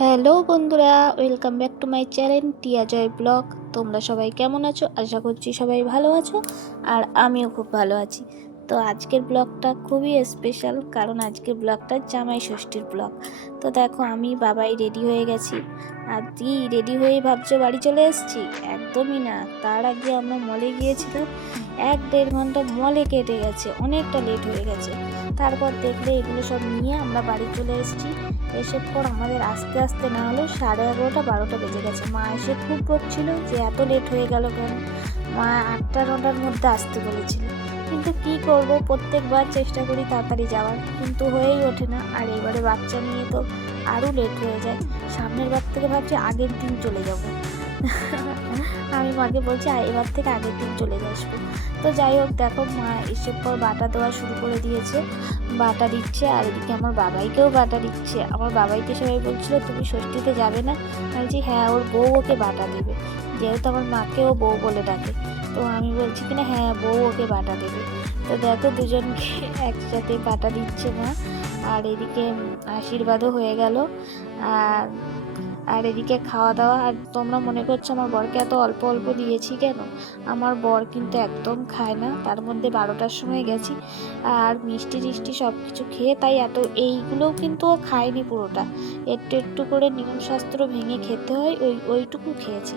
Hello বন্ধুরা, welcome back to my channel টিয়া জয় blog. তোমরা সবাই কেমন আছো? আশা করছি সবাই ভালো আছো, আর আমিও খুব ভালো আছি। তো আজকের ব্লগটা খুবই স্পেশাল, কারণ আজকের ব্লগটা জামাই ষষ্ঠীর ব্লগ। তো দেখো, আমি বাবাই রেডি হয়ে গেছি। আর কি রেডি হয়ে ভাবছো বাড়ি চলে এসেছি? একদমই না, তার আগে আমরা মলে গিয়েছিলাম। 1-1.5 ঘন্টা মলে কেটে গেছে, অনেকটা লেট হয়ে গেছে। তারপর দেখলে এগুলো সব নিয়ে আমরা বাড়ি চলে এসেছি। এসে পর আমাদের আস্তে আস্তে না হলেও 11:30-12টা বেজে গেছে। মা এসে খুব বকছিল যে এত লেট হয়ে গেল কেন। মা 8টা-9টার মধ্যে আসতে বলেছিল, কিন্তু কি করব, প্রত্যেকবার চেষ্টা করি তাড়াতাড়ি যাওয়ার, কিন্তু হয়েই ওঠে না। আর এবারে বাচ্চা নিয়ে তো আরও লেট হয়ে যায়। সামনের বার থেকে ভাবছি আগের দিন চলে যাব। আমি মাকে বলছি এবার থেকে আগের দিন চলে আসবো। তো যাই হোক, দেখো মা এসে পর বাটা দেওয়া শুরু করে দিয়েছে, বাটা দিচ্ছে। আর এদিকে আমার বাবাইকেও বাটা দিচ্ছে। আমার বাবাইকে সবাই বলছিল তুমি ষষ্ঠীতে যাবে না? আমি বলছি হ্যাঁ, ওর বউ ওকে বাটা দেবে, যেহেতু আমার মাকেও বউ বলে ডাকে। তো আমি বলছি কিনা হ্যাঁ, বউ ওকে বাটা দেবে। তো দেখো দুজনকে একসাথে বাটা দিচ্ছে মা। আর এদিকে আশীর্বাদও হয়ে গেল। আর আর এদিকে খাওয়া দাওয়া। আর তোমরা মনে করছো আমার বরকে এত অল্প অল্প দিয়েছি কেন? আমার বর কিন্তু একদম খায় না, তার মধ্যে 12টার সময় গেছি। আর মিষ্টি টিষ্টি সব কিছু খেয়ে তাই এত, এইগুলোও কিন্তু ও খায়নি পুরোটা, একটু একটু করে নিয়মশাস্ত্র ভেঙে খেতে হয়, ওইটুকু খেয়েছি।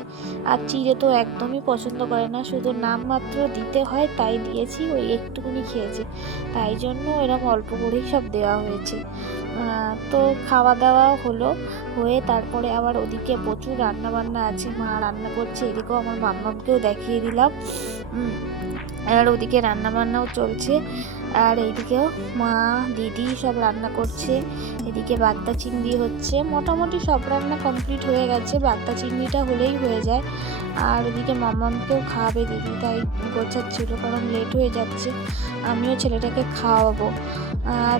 আর চিড়ে তো একদমই পছন্দ করে না, শুধু নামমাত্র দিতে হয় তাই দিয়েছি, ওই একটুকুনি খেয়েছে। তাই জন্য এরকম অল্প করেই সব দেওয়া হয়েছে। তো খাওয়া দাওয়া হলো, হয়ে তারপরে আবার ওদিকে প্রচুর রান্না বান্না আছে, মা রান্না করছে। এদিকেও আমার মাম্মামকেও দেখিয়ে দিলাম। আর ওদিকে রান্না বান্নাও চলছে। আর এইদিকেও মা দিদি সব রান্না করছে। এদিকে বাগদা চিংড়ি হচ্ছে, মোটামুটি সব রান্না কমপ্লিট হয়ে গেছে, বাগদা চিংড়িটা হলেই হয়ে যায়। আর ওদিকে মাম্মামকেও খাওয়াবে দিদি, তাই গোছাচ্ছিল, কারণ লেট হয়ে যাচ্ছে, আমিও ছেলেটাকে খাওয়াবো।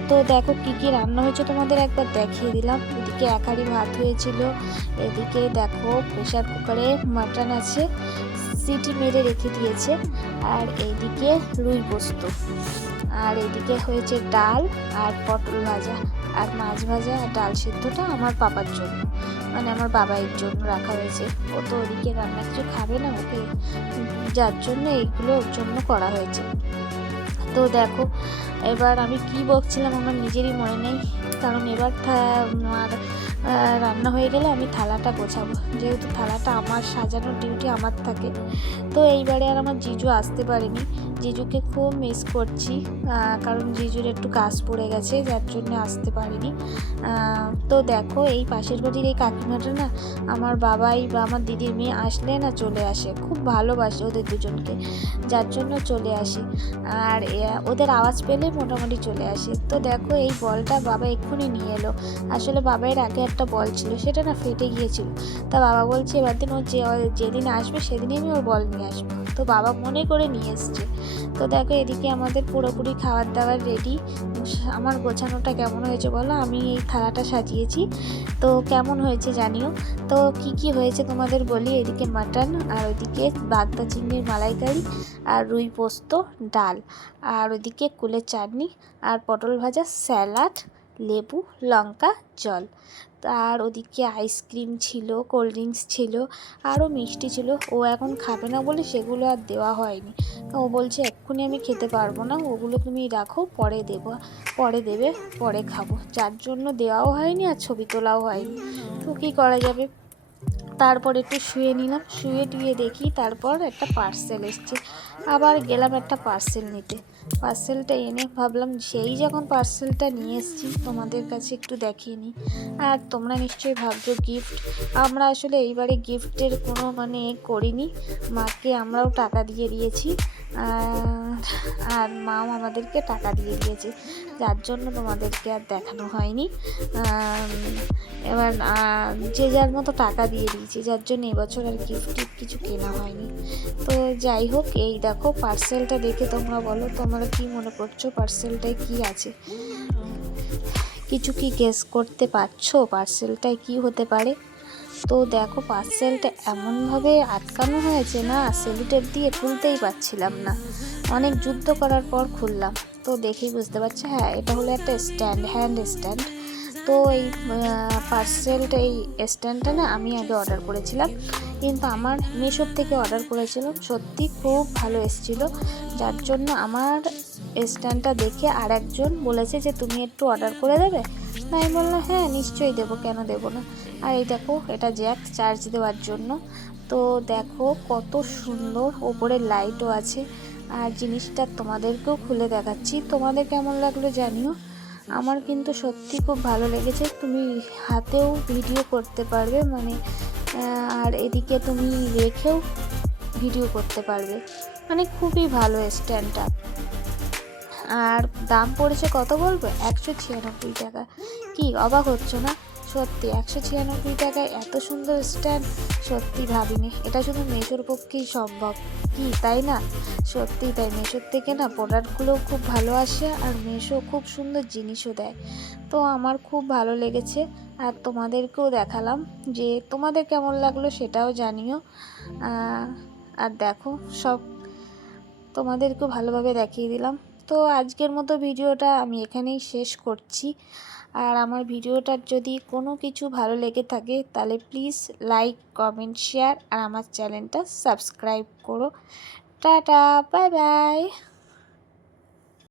তো দেখো কি কি রান্না হয়েছে তোমাদের একবার দেখিয়ে দিলাম। এদিকে এক হাঁড়ি ভাত হয়েছিল। এদিকে দেখো প্রেশার কুকারে মাটন আছে, সিটি মেরে রেখে দিয়েছে। আর এইদিকে রুই পোস্ত। আর এদিকে হয়েছে ডাল আর পটল ভাজা আর মাছ ভাজা। আর ডাল সিদ্ধটা আমার পাপার জন্য, মানে আমার বাবাইয়ের জন্য রাখা হয়েছে। ও তো ওদিকে রান্না কিছু খাবে না, ওকে যার জন্য এইগুলো ওর জন্য করা হয়েছে। তো দেখো, এবার আমি কি বকছিলাম আমার নিজেরই মনে নেই, কারণ এবার আর রান্না হয়ে গেলে আমি থালাটা গোছাবো, যেহেতু থালাটা আমার সাজানোর ডিউটি আমার থাকে। তো এইবারে আর আমার জিজু আসতে পারেনি, জিজুকে খুব মিস করছি, কারণ জিজুর একটু কাজ পড়ে গেছে, যার জন্য আসতে পারিনি। তো দেখো, এই পাশের বাড়ির এই কাকিমাটা না, আমার বাবাই বা আমার দিদির মেয়ে আসলে না চলে আসে, খুব ভালোবাসে ওদের দুজনকে, যার জন্য চলে আসে। আর ওদের আওয়াজ পেলে মোটামুটি চলে আসে। তো দেখো, এই বলটা বাবা এক্ষুনি নিয়ে এলো। আসলে বাবাইয়ের আগে একটা বল ছিল, সেটা না ফেটে গিয়েছিল। তা বাবা বলছে এবার দিন ও যেদিন আসবে সেদিনই আমি ওর বল নিয়ে আসবো। তো বাবা মনে করে নিয়ে এসছে। তো দেখো, এদিকে আমাদের পুরোপুরি খাবার দাবার রেডি। আমার গোছানোটা কেমন হয়েছে বলো? আমি এই থালাটা সাজিয়েছি, তো কেমন হয়েছে জানিও। তো কি কি হয়েছে তোমাদের বলি। এদিকে মাটন, আর ওইদিকে বাগদা চিংড়ির মালাইকারি, আর রুই পোস্ত, ডাল, আর ওইদিকে কুলের চাটনি, আর পটল ভাজা, স্যালাড, লেবু, লঙ্কা, জল। আর ওদিকে আইসক্রিম ছিল, কোল্ড ড্রিঙ্কস ছিল, আরও মিষ্টি ছিল। ও এখন খাবে না বলে সেগুলো আর দেওয়া হয়নি। ও বলছে এক্ষুনি আমি খেতে পারবো না, ওগুলো তুমি রাখো, পরে দেবো, পরে দেবে, পরে খাবো, যার জন্য দেওয়াও হয়নি আর ছবি তোলাও হয়নি। তো কী করা যাবে। তারপর একটু শুয়ে নিলাম, শুয়ে টুয়ে দেখি তারপর একটা পার্সেল এসছে। আবার গেলাম একটা পার্সেল নিতে। পার্সেলটা এনে ভাবলাম সেই যখন পার্সেলটা নিয়ে এসেছি তোমাদের কাছে একটু দেখিয়ে নিই। আর তোমরা নিশ্চয়ই ভাবছো গিফট, আমরা আসলে এইবারে গিফটের কোনো করিনি। মাকে আমরাও টাকা দিয়ে দিয়েছি, আর মাও আমাদেরকে টাকা দিয়ে দিয়েছে, যার জন্য তোমাদেরকে আর দেখানো হয়নি। এবার যে যার মতো টাকা দিয়ে দিয়েছি, যার জন্য এবছর আর গিফট কিছু কেনা হয়নি। তো যাই হোক, এই দেখো পার্সেলটা দেখে তোমরা বলো তোমরা কি মনে করছো পার্সেলটায় কি আছে? কিছু কি গেস করতে পারছো পার্সেলটায় কি হতে পারে? তো দেখো, পার্সেলটা এমনভাবে আটকানো হয়েছে না, সেলুটেপ দিয়ে খুলতেই পারছিলাম না, অনেক যুদ্ধ করার পর খুললাম। তো দেখেই বুঝতে পারছি, হ্যাঁ এটা হলো একটা স্ট্যান্ড, হ্যান্ড স্ট্যান্ড। তো তো এই পার্সেলটা এই স্ট্যান্ডটা না আমি আগে অর্ডার করেছিলাম, কিন্তু আমার মিশোর থেকে অর্ডার করেছিলাম, সত্যি খুব ভালো এসেছিলো। যার জন্য আমার স্ট্যান্ডটা দেখে আর একজন বলেছে যে তুমি একটু অর্ডার করে দেবে। তাই বললাম হ্যাঁ নিশ্চয়ই দেবো, কেন দেবো না। আর এই দেখো এটা জ্যাক চার্জ দেওয়ার জন্য। তো দেখো কত সুন্দর, ওপরে লাইটও আছে। আর জিনিসটা তোমাদেরকেও খুলে দেখাচ্ছি, তোমাদের কেমন লাগলো জানিও। আমার কিন্তু সত্যি খুব ভালো লেগেছে। তুমি হাতেও ভিডিও করতে পারবে, মানে আর এদিকে তুমি রেখেও ভিডিও করতে পারবে, মানে খুবই ভালো স্ট্যান্ডটা। আর দাম পড়েছে কত বলবো, 196 টাকা। কি অবাক হচ্ছ না? সত্যি 196 টাকায় এত সুন্দর স্ট্যান্ড সত্যি ভাবিনি। এটা শুধু মেশোর পক্ষেই সম্ভব, কি তাই না? সত্যি তাই, মেশোর থেকে না প্রোডাক্টগুলোও খুব ভালো আসে, আর মেশো খুব সুন্দর জিনিসও দেয়। তো আমার খুব ভালো লেগেছে, আর তোমাদেরকেও দেখালাম, যে তোমাদের কেমন লাগলো সেটাও জানিও। আর দেখো সব তোমাদেরকেও ভালোভাবে দেখিয়ে দিলাম। তো আজকের মতো ভিডিওটা আমি এখানেই শেষ করছি। আর আমার ভিডিওটার যদি কোনো কিছু ভালো লেগে থাকে তাহলে প্লিজ লাইক, কমেন্ট, শেয়ার আর আমার চ্যানেলটা সাবস্ক্রাইব করো। Tata, bye bye.